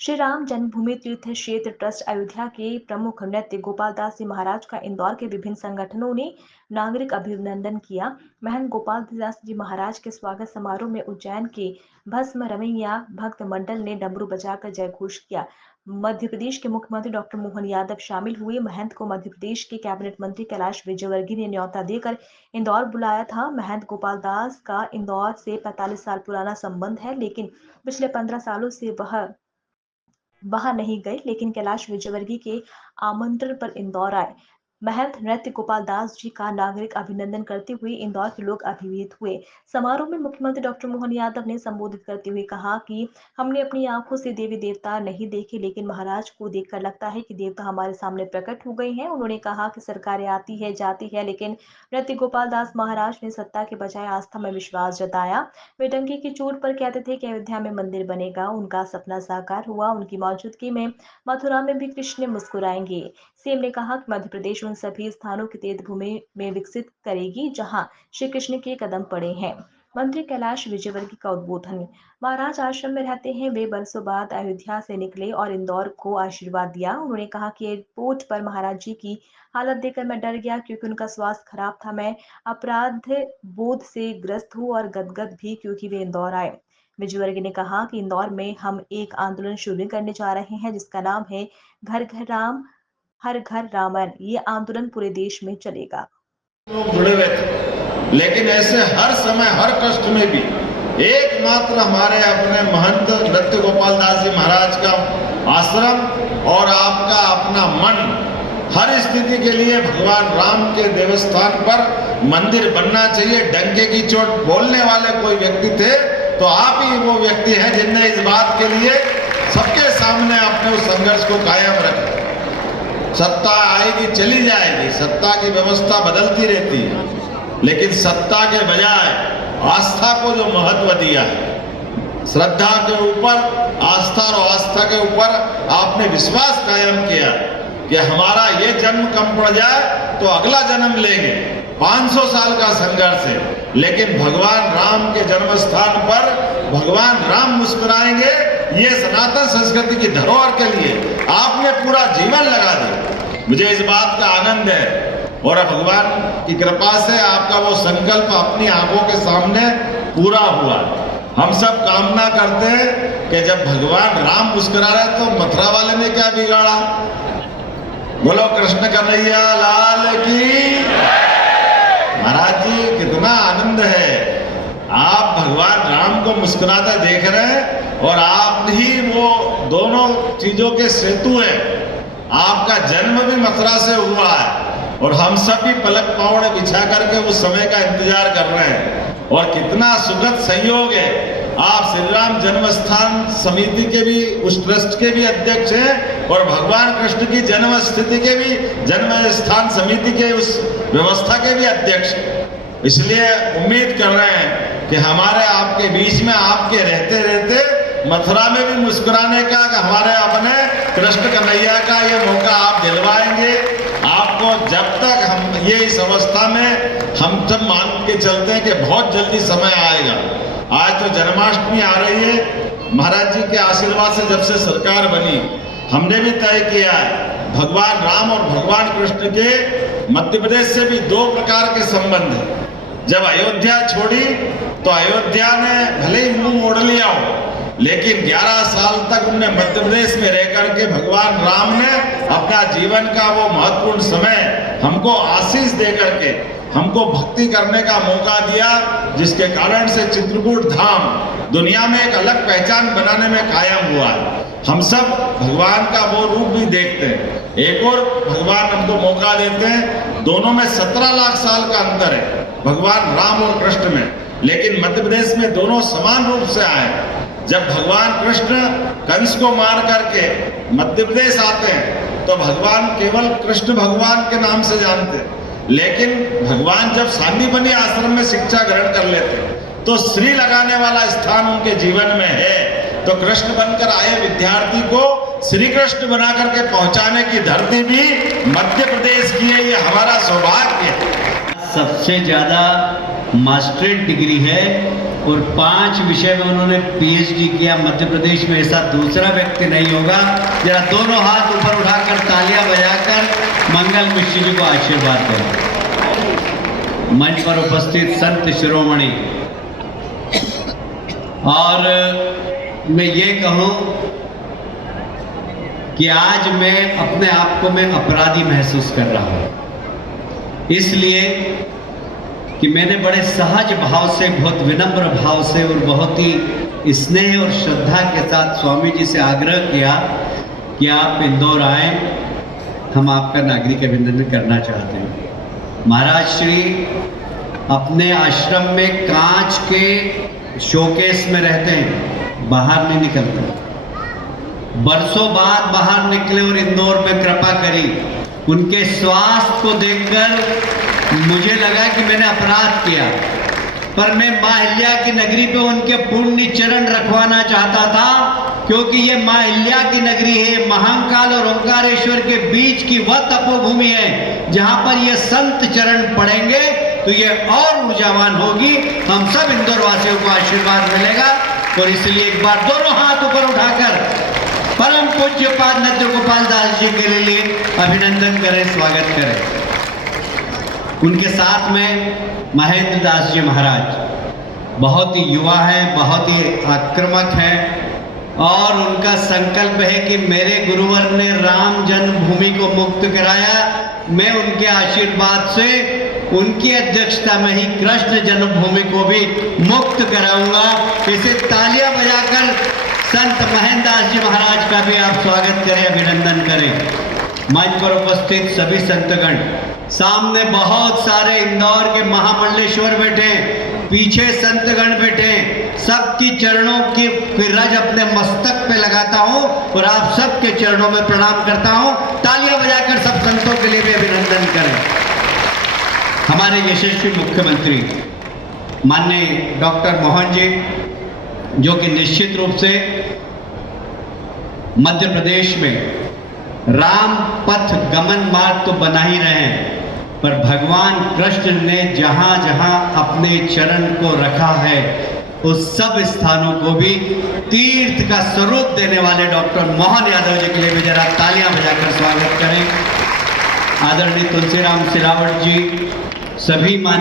श्री राम जन्मभूमि तीर्थ क्षेत्र ट्रस्ट अयोध्या के प्रमुख नृत्य गोपाल दास जी महाराज का इंदौर के विभिन्न संगठनों ने नागरिक अभिनंदन किया। महंत गोपाल दास जी महाराज के स्वागत समारोह में उज्जैन के भस्म रमैया भक्त मंडल ने डमरू बजाकर जयघोष किया। मध्य प्रदेश के मुख्यमंत्री डॉक्टर मोहन यादव शामिल हुए। महंत को मध्य प्रदेश के कैबिनेट मंत्री कैलाश विजयवर्गीय ने न्योता देकर इंदौर बुलाया था। महंत गोपाल दास का इंदौर से 45 साल पुराना संबंध है, लेकिन पिछले 15 सालों से वह वहां नहीं गए, लेकिन कैलाश विजयवर्गीय के आमंत्रण पर इंदौर आए। महंत नृत्य गोपाल दास जी का नागरिक अभिनंदन करते हुए इंदौर के लोग अभिभूत हुए। समारोह में मुख्यमंत्री डॉक्टर मोहन यादव ने संबोधित करते हुए कहा कि हमने अपनी आंखों से देवी देवता नहीं देखे, लेकिन महाराज को देखकर लगता है कि देवता हमारे सामने प्रकट हो गए हैं। उन्होंने कहा कि सरकारें आती है जाती है, लेकिन नृत्य गोपाल दास महाराज ने सत्ता के बजाय आस्था में विश्वास जताया। वे डंके की चोट पर कहते थे कि अयोध्या में मंदिर बनेगा। उनका सपना साकार हुआ। उनकी मौजूदगी में मथुरा में भी कृष्ण मुस्कुराएंगे। सीएम ने कहा कि मध्य प्रदेश उन सभी स्थानों की तीर्थ भूमि में विकसित करेगी जहां श्री कृष्ण के कदम पड़े हैं। मंत्री कैलाश विजयवर्गीय का उद्बोधन। महाराज आश्रम में रहते हैं। वे बरसों बाद अयोध्या से निकले और इंदौर को आशीर्वाद दिया। उन्होंने कहा कि एयरपोर्ट पर महाराज जी की हालत देखकर मैं डर गया, क्योंकि उनका स्वास्थ्य खराब था। मैं अपराध बोध से ग्रस्त हूँ और गदगद भी, क्योंकि वे इंदौर आए। विजयवर्गीय ने कहा कि इंदौर में हम एक आंदोलन शुरू करने जा रहे हैं, जिसका नाम है घर घर राम हर घर रामायण। ये आंदोलन पूरे देश में चलेगा। लोग जुड़े हुए थे, लेकिन ऐसे हर समय हर कष्ट में भी एकमात्र हमारे अपने महंत नृत्य गोपाल दास जी महाराज का आश्रम और आपका अपना मन हर स्थिति के लिए भगवान राम के देवस्थान पर मंदिर बनना चाहिए। डंके की चोट बोलने वाले कोई व्यक्ति थे तो आप ही वो व्यक्ति हैं जिनने इस बात के लिए सबके सामने अपने उस संघर्ष को कायम रखा। सत्ता आएगी चली जाएगी, सत्ता की व्यवस्था बदलती रहती है, लेकिन सत्ता के बजाय आस्था को जो महत्व दिया है, श्रद्धा के ऊपर आस्था और आस्था के ऊपर आपने विश्वास कायम किया कि हमारा ये जन्म कम पड़ जाए तो अगला जन्म लेंगे। 500 साल का संघर्ष है, लेकिन भगवान राम के जन्म स्थान पर भगवान राम मुस्कुराएंगे। ये सनातन संस्कृति की धरोहर के लिए आपने पूरा जीवन लगा दिया। मुझे इस बात का आनंद है और भगवान की कृपा से आपका वो संकल्प अपनी आंखों के सामने पूरा हुआ। हम सब कामना करते हैं कि जब भगवान राम मुस्कुरा रहे तो मथुरा वाले ने क्या बिगाड़ा। बोलो कृष्ण कन्हैया लाल की। महाराज जी कितना आनंद है, आप भगवान राम को मुस्कुराते देख रहे हैं और आप ही वो दोनों चीजों के सेतु हैं। आपका जन्म भी मथुरा से हुआ है और हम सब भी पलक पावड़े बिछा करके उस समय का इंतजार कर रहे हैं। और कितना सुखद संयोग है, आप श्री राम जन्म स्थान समिति के भी उस ट्रस्ट के भी अध्यक्ष हैं और भगवान कृष्ण की जन्म स्थिति के भी जन्म स्थान समिति के उस व्यवस्था के भी अध्यक्ष। इसलिए उम्मीद कर रहे हैं कि हमारे आपके बीच में आपके रहते रहते मथुरा में भी मुस्कुराने का हमारे अपने कृष्ण कन्हैया का ये मौका आप दिलवाएंगे। आपको जब तक हम ये इस अवस्था में हम सब मान के चलते हैं कि बहुत जल्दी समय आएगा। आज तो जन्माष्टमी आ रही है। महाराज जी के आशीर्वाद से जब से सरकार बनी हमने भी तय किया है भगवान राम और भगवान कृष्ण के मध्य प्रदेश से भी 2 प्रकार के संबंध हैं। जब अयोध्या छोड़ी तो अयोध्या ने भले ही मुंह मोड़ लिया हो, लेकिन 11 साल तक उन्होंने मध्य प्रदेश में रह करके भगवान राम ने अपना जीवन का वो महत्वपूर्ण समय हमको आशीष दे करके हमको भक्ति करने का मौका दिया, जिसके कारण से चित्रकूट धाम दुनिया में एक अलग पहचान बनाने में कायम हुआ है। हम सब भगवान का वो रूप भी देखते हैं। एक और भगवान हमको मौका देते हैं। दोनों में 17 लाख साल का अंतर है भगवान राम और कृष्ण में, लेकिन मध्य प्रदेश में दोनों समान रूप से आए। जब भगवान कृष्ण कंस को मार करके मध्य प्रदेश आते हैं तो भगवान केवल कृष्ण भगवान के नाम से जानते हैं, लेकिन भगवान जब सांदीपनी आश्रम में शिक्षा ग्रहण कर लेते तो श्री लगाने वाला स्थान उनके जीवन में है। तो कृष्ण बनकर आए विद्यार्थी को श्री कृष्ण बना करके पहुंचाने की धरती भी मध्य प्रदेश की है। ये हमारा सौभाग्य है। सबसे ज्यादा मास्टरेट डिग्री है और 5 विषय में उन्होंने पीएचडी किया। मध्य प्रदेश में ऐसा दूसरा व्यक्ति नहीं होगा। जरा दोनों हाथ ऊपर उठाकर तालियां बजाकर मंगल मिश्र जी को आशीर्वाद दें। मंच पर उपस्थित संत शिरोमणि, और मैं ये कहूं कि आज मैं अपने आप को मैं अपराधी महसूस कर रहा हूं, इसलिए कि मैंने बड़े सहज भाव से, बहुत विनम्र भाव से और बहुत ही स्नेह और श्रद्धा के साथ स्वामी जी से आग्रह किया कि आप इंदौर आए, हम आपका नागरिक अभिनंदन करना चाहते हैं। महाराज श्री अपने आश्रम में कांच के शोकेस में रहते हैं, बाहर नहीं निकलते। बरसों बाद बाहर निकले और इंदौर में कृपा करी। उनके स्वास्थ्य को देखकर मुझे लगा कि मैंने अपराध किया, पर मैं मां अहिल्या की नगरी पे उनके पुण्य चरण रखवाना चाहता था, क्योंकि ये मां अहिल्या की नगरी है। महाकाल और ओंकारेश्वर के बीच की वह तपोभूमि है जहां पर ये संत चरण पड़ेंगे तो ये और ऊर्जावान होगी। हम सब इंदौर वासियों को आशीर्वाद मिलेगा। और इसलिए एक बार दोनों हाथ ऊपर उठाकर परम पूज्य पाद नृत्य गोपाल दास जी के लिए अभिनंदन करें, स्वागत करें। उनके साथ में महेंद्र दास जी महाराज बहुत ही युवा हैं, बहुत ही आक्रामक हैं, और उनका संकल्प है कि मेरे गुरुवर ने राम जन्मभूमि को मुक्त कराया, मैं उनके आशीर्वाद से, उनकी अध्यक्षता में ही कृष्ण जन्मभूमि को भी मुक्त कराऊंगा। इसे तालियां बजाकर संत महेंद्र दास जी महाराज का भी आप स्वागत करें, अभिनंदन करें। मंच पर उपस्थित सभी संतगण, सामने बहुत सारे इंदौर के महामंडलेश्वर बैठे, पीछे संतगण बैठे, सबकी चरणों की रज अपने मस्तक पे लगाता हूं और आप सबके चरणों में प्रणाम करता हूं। तालियां बजाकर सब संतों के लिए भी अभिनंदन करें। हमारे यशस्वी मुख्यमंत्री माननीय डॉक्टर मोहन जी, जो कि निश्चित रूप से मध्य प्रदेश में राम पथ गमन मार्ग तो बना ही रहे हैं, पर भगवान कृष्ण ने जहां जहां अपने चरण को रखा है उस सब स्थानों को भी तीर्थ का स्वरूप देने वाले डॉक्टर मोहन यादव जी के लिए भी जरा तालियां बजाकर स्वागत करें। आदरणीय तुलसीराम सिलावट जी, सभी मान